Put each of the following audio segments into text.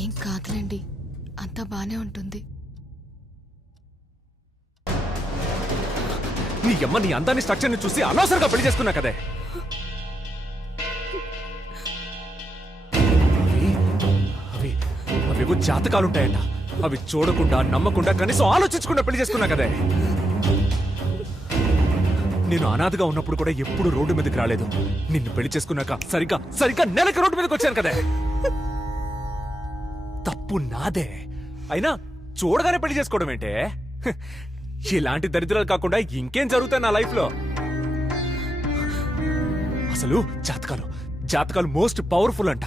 ఏం కాదులేండి, అంతా బానే ఉంటుంది. నీ అమ్మ నీ అందాన్ని స్ట్రక్చర్ని చూసి అనవసరంగా పెళ్లి చేసుకున్నా కదే. అవేవో జాతకాలుంటాయంట, అవి చూడకుండా నమ్మకుండా కనీసం ఆలోచించకుండా పెళ్లి చేసుకున్నా కదే. నేను అనాథగా ఉన్నప్పుడు కూడా ఎప్పుడు రోడ్డు మీదకి రాలేదు. నిన్ను పెళ్లి చేసుకున్నాక సరిగ్గా నెలకి రోడ్డు మీదకి వచ్చాను కదే. తప్పు నాదే. అయినా చూడగానే పెళ్లి చేసుకోవడం ఏంటే? ఇలాంటి దరిద్రాలు కాకుండా ఇంకేం జరుగుతాయి నా లైఫ్ లో? అసలు జాతకాలు మోస్ట్ పవర్ఫుల్ అంట.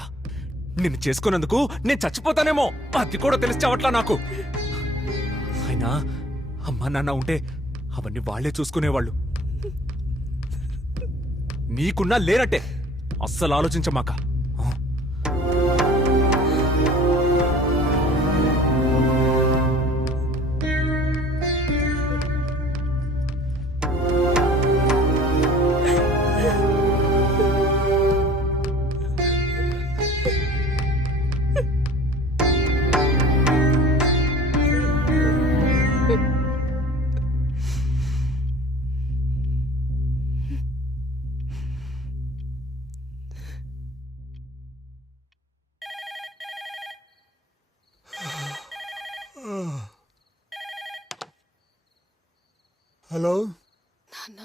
నిన్ను చేసుకున్నందుకు నేను చచ్చిపోతానేమో, అది కూడా తెలిసి చావట్లా నాకు. అయినా అమ్మా నాన్న ఉంటే అవన్నీ వాళ్లే చూసుకునేవాళ్ళు. నీకున్నా లేనట్టే, అస్సలు ఆలోచించమాక. హలో నాన్న,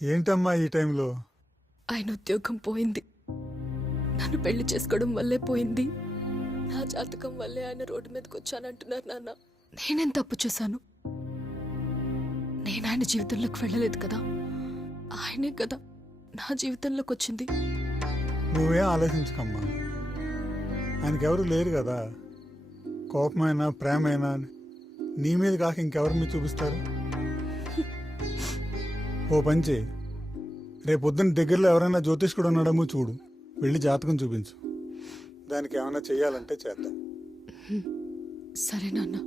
ఏంటమ్మా ఈ టైంలో? ఆయన ఉద్యోగం పోయింది. నన్ను పెళ్లి చేసుకోవడం వల్లే పోయింది. నా జాతకం వల్లే ఆయన రోడ్డు మీదకి వచ్చానంటున్నారు నాన్న. నేనేం తప్పు చేశాను? నేను ఆయన జీవితంలోకి వెళ్ళలేదు కదా, ఆయనే కదా నా జీవితంలోకి వచ్చింది. నువ్వేం ఆలోచించకమ్మా, ఆయనకెవరు లేరు కదా. కోపమైనా ప్రేమైనా నీ మీద కాక ఇంకెవరి మీద చూపిస్తారు? ఓ పంచి, రేపొద్దున దగ్గరలో ఎవరైనా జ్యోతిష్కుడు ఉన్నాడేమో చూడు, వెళ్ళి జాతకం చూపించు. దానికి ఏమైనా చెయ్యాలంటే చేద్దాం. సరే నాన్న.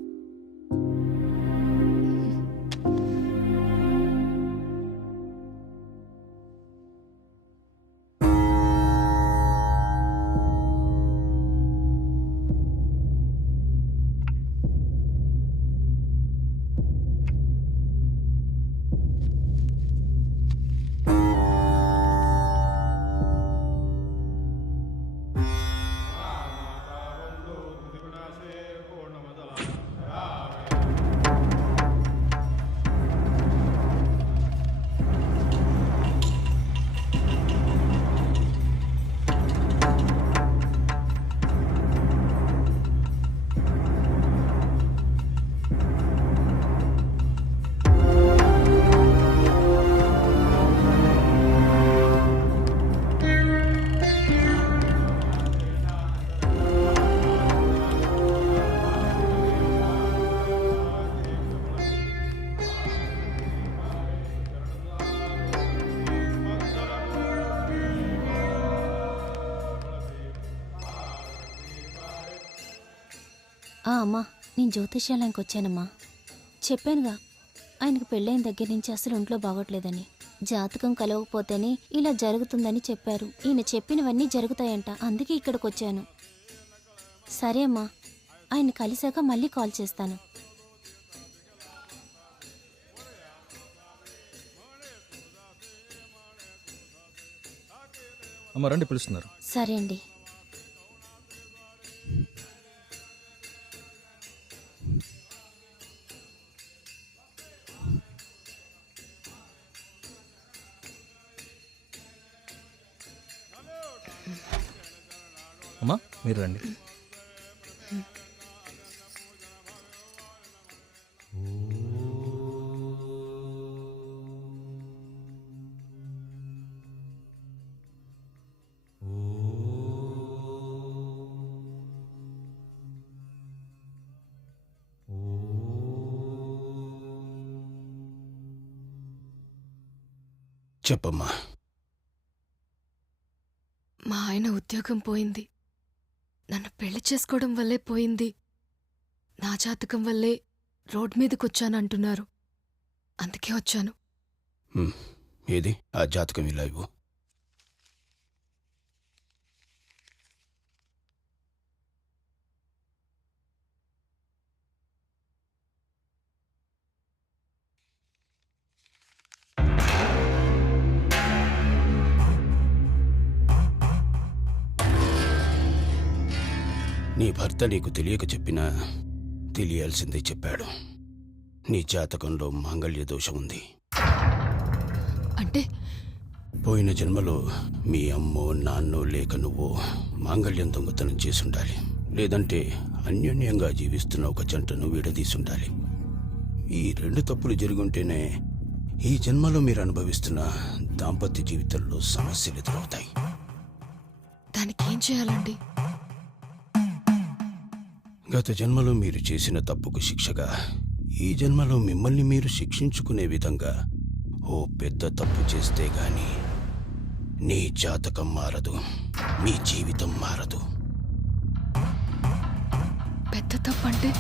అమ్మా, నేను జ్యోతిష్యాలయానికి వచ్చానమ్మా. చెప్పానుగా, ఆయనకు పెళ్ళైన దగ్గర నుంచి అసలు ఒంట్లో బాగోట్లేదని. జాతకం కలవకపోతేనే ఇలా జరుగుతుందని చెప్పారు. ఈయన చెప్పినవన్నీ జరుగుతాయంట, అందుకే ఇక్కడికి వచ్చాను. సరే అమ్మా, ఆయన కలిశాక మళ్ళీ కాల్ చేస్తాను. అమ్మ రండి, పిలుస్తున్నారు. సరే అండి. అమ్మా మీరు రండి. చెప్పమ్మా. మా ఆయన ఉద్యోగం పోయింది. నన్ను పెళ్లి చేసుకోవడం వల్లే పోయింది. నా జాతకం వల్లే రోడ్ మీదకి వచ్చానంటున్నారు. అందుకే వచ్చాను. ఏది ఆ జాతకం ఇలా ఇవ్వు. నీ భర్త నీకు తెలియక చెప్పినా తెలియాల్సిందే చెప్పాడు. నీ జాతకంలో మాంగళ్య దోషం ఉంది. అంటే పోయిన జన్మలో మీ అమ్మో నాన్నో లేక నువ్వు మాంగళ్యం దొంగతనం చేసుండాలి. లేదంటే అన్యోన్యంగా జీవిస్తున్న ఒక జంటను విడదీసుండాలి. ఈ 2 తప్పులు జరుగుంటేనే ఈ జన్మలో మీరు అనుభవిస్తున్న దాంపత్య జీవితంలో సమస్యలు ఎదురవుతాయి. దానికి ఏం చేయాలండి? గత జన్మలో మీరు చేసిన తప్పుకు శిక్షగా ఈ జన్మలో మిమ్మల్ని మీరు శిక్షించుకునే విధంగా ఓ పెద్ద తప్పు చేస్తే గాని నీ జాతకం మారదు, మీ జీవితం మారదు. పెద్ద తప్పంటే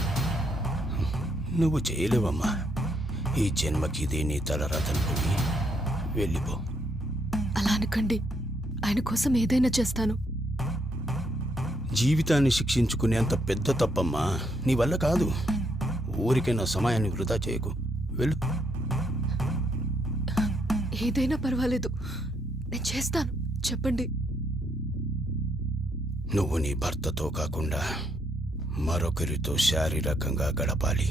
నువ్వు చేయలేవమ్మా. ఈ జన్మకి ఇదే నీ తలరాతనుకుని వెళ్ళిపో. అలా అనకండి. ఆయన కోసం ఏదైనా చేస్తాను. జీవితాన్ని శిక్షించుకునేంత పెద్ద తప్పమ్మా నీ వల్ల కాదు. ఊరికైనా సమయాన్ని వృధా చేయకు, వెళ్ళు. ఏదైనా పర్వాలేదు, నేను చేస్తాను. చెప్పండి. నువ్వు నీ భర్తతో కాకుండా మరొకరితో శారీరకంగా గడపాలి.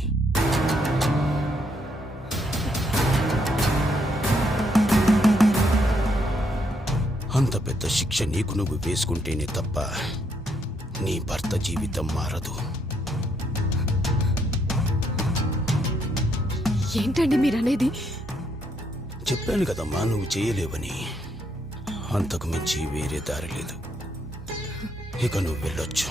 అంత పెద్ద శిక్ష నీకు నువ్వు వేసుకుంటేనే తప్ప నీ భర్త జీవితం మారదు. ఏంటండి మీరనేది? చెప్పాను కదమ్మా నువ్వు చేయలేవని. అంతకు మించి వేరే దారి లేదు. ఇక నువ్వు వెళ్ళొచ్చు.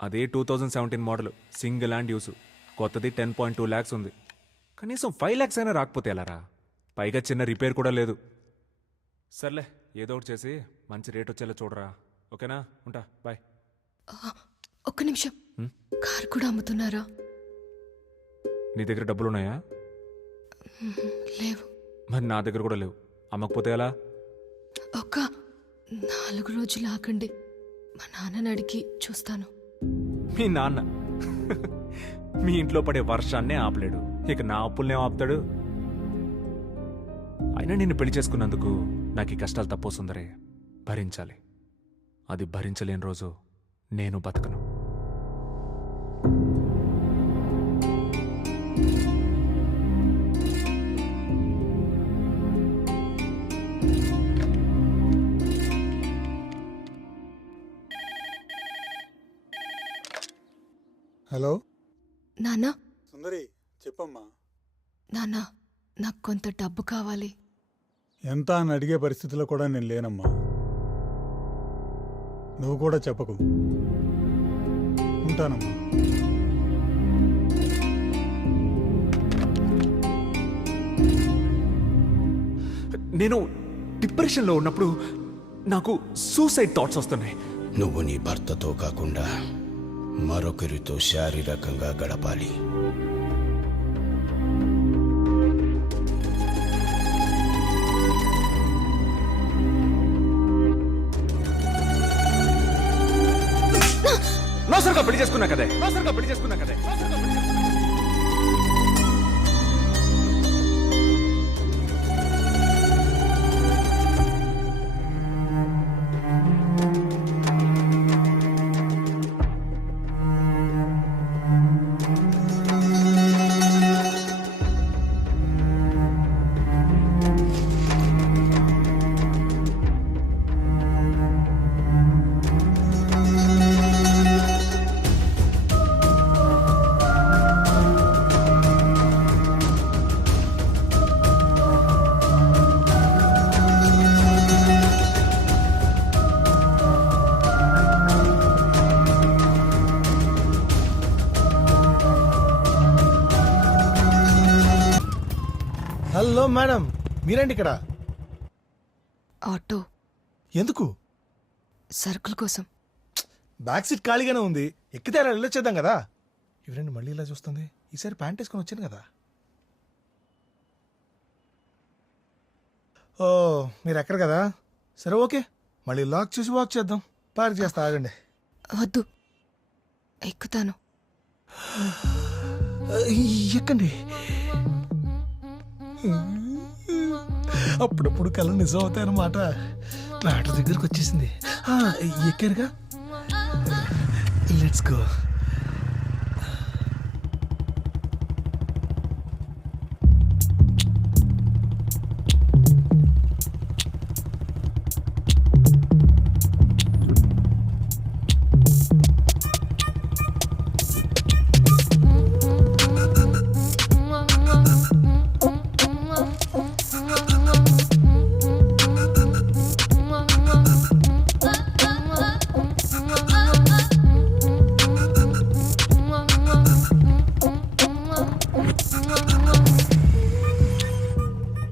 అదే 2017 మోడల్, సింగిల్ హ్యాండ్ యూస్. కొత్తది 10.2 lakhs ఉంది. కనీసం 5 lakhs అయినా రాకపోతే ఎలారా? పైగా చిన్న రిపేర్ కూడా లేదు. సర్లే, ఏదో ఒకటి చేసి మంచి రేట్ వచ్చేలా చూడరా. ఓకేనా? ఉంటా, బాయ్. ఒక్క నిమిషం. కారు కూడా అమ్ముతున్నారా? నీ దగ్గర డబ్బులున్నాయా? లేవు. మరి నా దగ్గర కూడా లేవు. అమ్మకపోతే ఎలా? ఒక్క 4 రోజులు ఆగండి. మా నాన్నని అడిగి చూస్తాను. మీ నాన్న మీ ఇంట్లో పడే వర్షాన్నే ఆపలేడు, ఇక నా అప్పుల్నే ఆపుతాడు. అయినా నిన్ను పెళ్లి చేసుకున్నందుకు నాకు ఈ కష్టాలు తప్పో సుందరే. భరించాలి. అది భరించలేని రోజు నేను బతకను. హలో నాన్న, సుందరి, చెప్పమ్మా. నాన్న నాకు కొంత డబ్బు కావాలి. ఎంత అని అడిగే పరిస్థితిలో కూడా నేను లేనమ్మా. నువ్వు కూడా చెప్పకు. ఉంటానమ్మా. నేను డిప్రెషన్లో ఉన్నప్పుడు నాకు సూసైడ్ థాట్స్ వస్తున్నాయి. నువ్వు నీ భర్తతో కాకుండా మరొకరితో శారీరకంగా గడపాలి. నోసరిగా పెళ్లి చేసుకున్నా కదే, నోసరిగా పెళ్లి చేసుకున్నా కదే, నోసరిగా పెళ్లి చేసుకున్నా. హలో మేడం, మీరేంటి ఇక్కడ? ఆటో ఎందుకు? సరుకుల కోసం. బ్యాక్ సీట్ ఖాళీగానే ఉంది, ఎక్కితే అలా వెళ్ళొచ్చేద్దాం కదా. ఎవరండి మళ్ళీ ఇలా చూస్తుంది? ఈసారి ప్యాంట్ వేసుకొని వచ్చాను కదా. ఓ, మీరు ఎక్కడ కదా? సరే ఓకే, మళ్ళీ లాక్ చేసి వాక్ చేద్దాం. పార్క్ చేస్తా, ఆగండి. వద్దు, ఎక్కుతాను. ఎక్కండి. అప్పుడప్పుడు కళ నిజం అవుతాయన్నమాట. ఫ్లాట్ దగ్గరకు వచ్చేసింది. ఎక్కారుగా, లెట్స్ గో.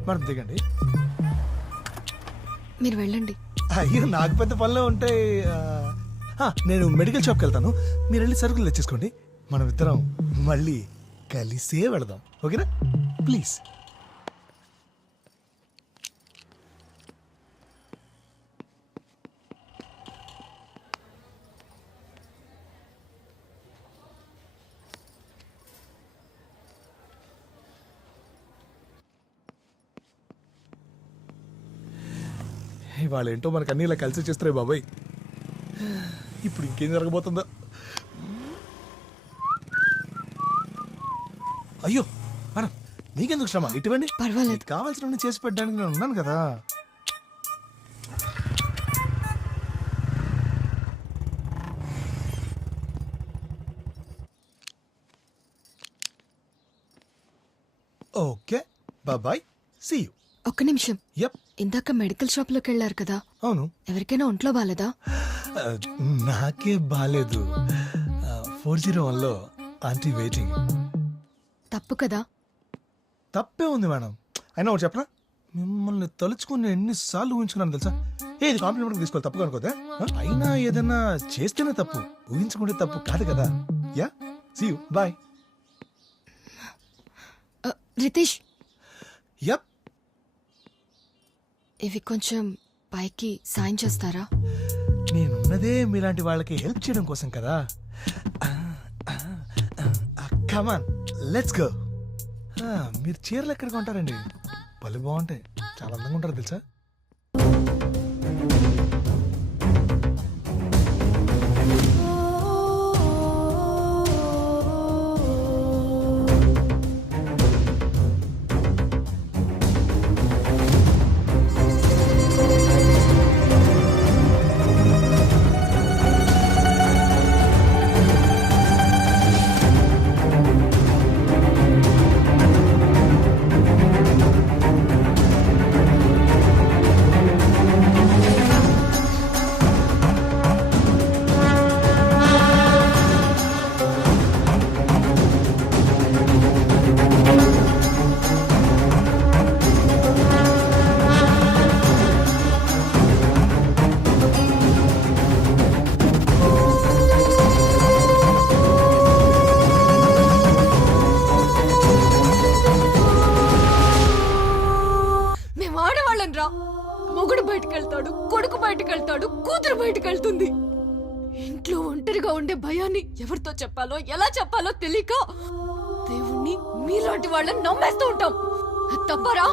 మనం దిగండి. మీరు వెళ్ళండి. అయ్యో, నాకు పెద్ద పనులు ఉంటాయి. నేను మెడికల్ షాప్కి వెళ్తాను, మీరు వెళ్ళి సరుకులు తెచ్చేసుకోండి. మనం ఇద్దరం మళ్ళీ కలిసే వెళదాం, ఓకేనా? ప్లీజ్. ఇవాళ ఏంటో మనకు అన్ని ఇలా కలిసి చేస్తున్నాయి బాబాయ్. ఇప్పుడు ఇంకేం జరగబోతుందో. అయ్యో మనం, నీకెందుకు శ్రమ? ఇటువంటి పర్వాలేదు. కావాల్సిన చేసి పెట్టడానికి నేను ఉన్నాను కదా. Okay, bye, see you. ఒక్క నిమిషం. యప్. ఇందాక మెడికల్ షాప్ లోకి వెళ్ళారు కదా, అవును. ఎవరికైనా ఒంట్లో బాలేదా? నాకే బాలేదు. 401లో ఆంటీ వెయిటింగ్. తప్పు కదా. తప్పే ఉంది మేడం. అయినా ఒకటి చెప్పనా, మిమ్మల్ని తలుచుకుని ఎన్నిసార్లు ఊహించుకున్నాను తెలుసా? ఇది కాంప్లిమెంట్ తీసుకోవాలి, తప్పుగా అనుకోదా? అయినా ఏదైనా చేస్తేనే తప్పు, ఊహించుకుంటే తప్పు కాదు కదా. Yeah, see you, bye. Ritesh, yup. ఇవి కొంచెం పైకి సాయం చేస్తారా? నేనున్నదే మీలాంటి వాళ్ళకి హెల్ప్ చేయడం కోసం కదా. కమాన్, లెట్స్ గో. మీరు చీరలు ఎక్కడికి ఉంటారండి? పళ్ళు బాగుంటాయి, చాలా అందంగా ఉంటారు తెలుసా. కూతురు బయటకు వెళ్తుంది. ఇంట్లో ఒంటరిగా ఉండే భయాన్ని ఎవరితో చెప్పాలో ఎలా చెప్పాలో తెలియక దేవుణ్ణి మీలాంటి వాళ్ళని నమ్మేస్తూ ఉంటాం. తప్పరా?